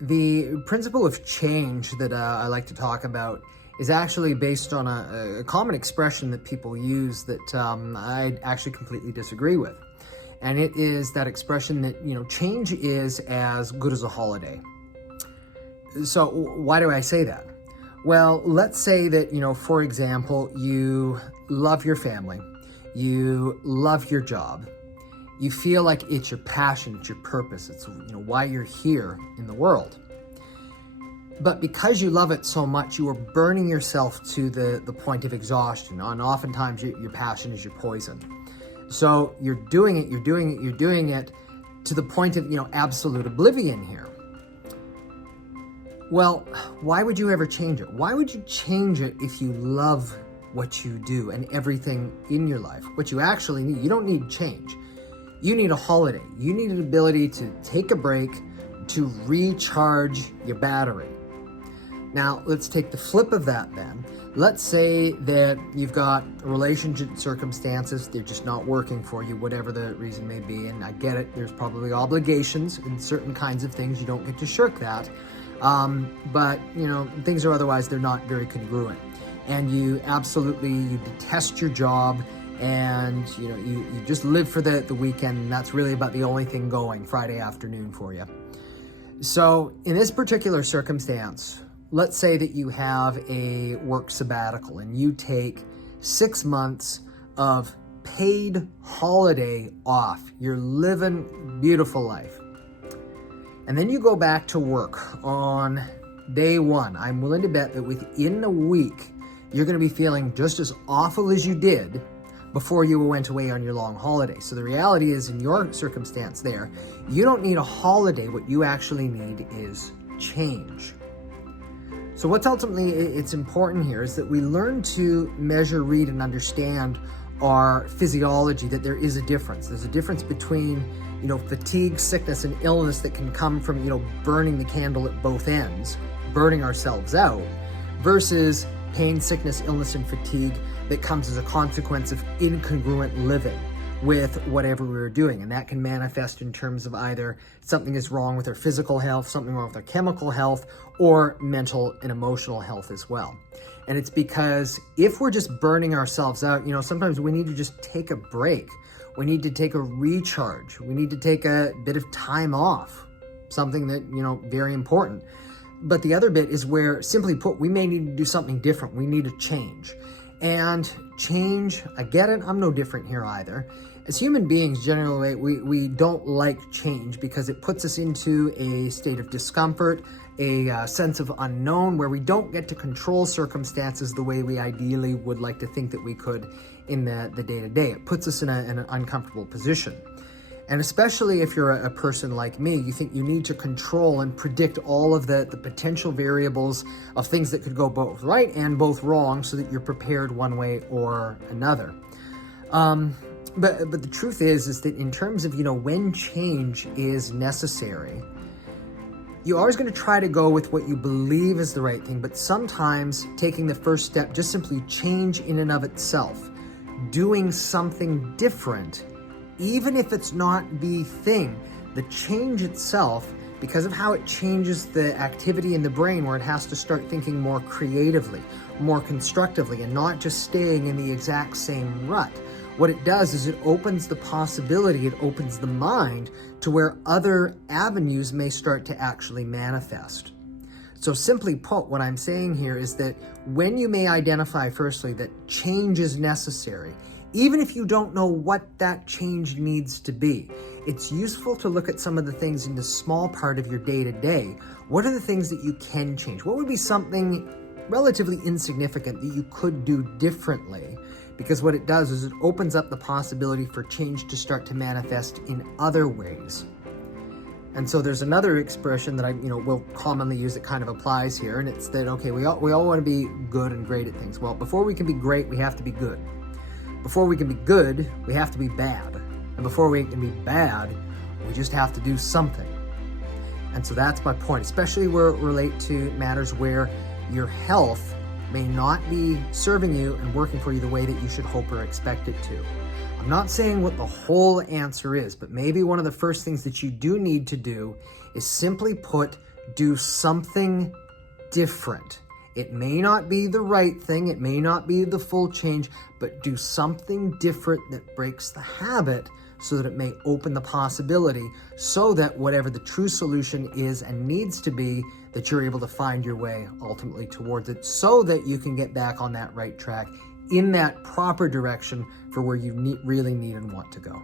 The principle of change that I like to talk about is actually based on a common expression that people use that I actually completely disagree with. And it is that expression that, change is as good as a holiday. So why do I say that? Well, let's say that, for example, you love your family, you love your job, you feel like it's your passion, it's your purpose, it's why you're here in the world. But because you love it so much, you are burning yourself to the point of exhaustion. And oftentimes your passion is your poison. So you're doing it to the point of, absolute oblivion here. Well, why would you ever change it? Why would you change it if you love what you do and everything in your life? What you actually need, you don't need change. You need a holiday. You need an ability to take a break, to recharge your battery. Now, let's take the flip of that then. Let's say that you've got relationship circumstances, they're just not working for you, whatever the reason may be, and I get it, there's probably obligations in certain kinds of things, you don't get to shirk that, but, things are otherwise, they're not very congruent. And you detest your job, and, you just live for the weekend, and that's really about the only thing going Friday afternoon for you. So, in this particular circumstance, let's say that you have a work sabbatical and you take 6 months of paid holiday off. You're living beautiful life. And then you go back to work on day one. I'm willing to bet that within a week, you're going to be feeling just as awful as you did before you went away on your long holiday. So the reality is, in your circumstance there, you don't need a holiday. What you actually need is change. So what's ultimately it's important here is that we learn to measure, read, and understand our physiology, that there is a difference. There's a difference between, fatigue, sickness, and illness that can come from, burning the candle at both ends, burning ourselves out, versus pain, sickness, illness, and fatigue that comes as a consequence of incongruent living with whatever we were doing. And that can manifest in terms of either something is wrong with our physical health, something wrong with our chemical health, or mental and emotional health as well. And it's because if we're just burning ourselves out, sometimes we need to just take a break. We need to take a recharge. We need to take a bit of time off, something that, very important. But the other bit is where, simply put, we may need to do something different. We need to change. And change, I get it, I'm no different here either. As human beings, generally, we don't like change because it puts us into a state of discomfort, a sense of unknown, where we don't get to control circumstances the way we ideally would like to think that we could in the day-to-day. It puts us in an uncomfortable position. And especially if you're a person like me, you think you need to control and predict all of the potential variables of things that could go both right and both wrong so that you're prepared one way or another. But the truth is that in terms of, when change is necessary, you're always going to try to go with what you believe is the right thing, but sometimes taking the first step, just simply change in and of itself, doing something different, even if it's not the thing, the change itself, because of how it changes the activity in the brain, where it has to start thinking more creatively, more constructively, and not just staying in the exact same rut. What it does is it opens the possibility, it opens the mind to where other avenues may start to actually manifest. So simply put, what I'm saying here is that when you may identify, firstly, that change is necessary, even if you don't know what that change needs to be, it's useful to look at some of the things in the small part of your day-to-day. What are the things that you can change? What would be something relatively insignificant that you could do differently? Because what it does is it opens up the possibility for change to start to manifest in other ways. And so there's another expression that I will commonly use that kind of applies here, and it's that, okay, we all want to be good and great at things. Well, before we can be great, we have to be good. Before we can be good, we have to be bad. And before we can be bad, we just have to do something. And so that's my point, especially where it relates to matters where your health may not be serving you and working for you the way that you should hope or expect it to. I'm not saying what the whole answer is, but maybe one of the first things that you do need to do is simply put, Do something different. It may not be the right thing, it may not be the full change, but do something different that breaks the habit so that it may open the possibility, so that whatever the true solution is and needs to be, that you're able to find your way ultimately towards it, so that you can get back on that right track in that proper direction for where you really need and want to go.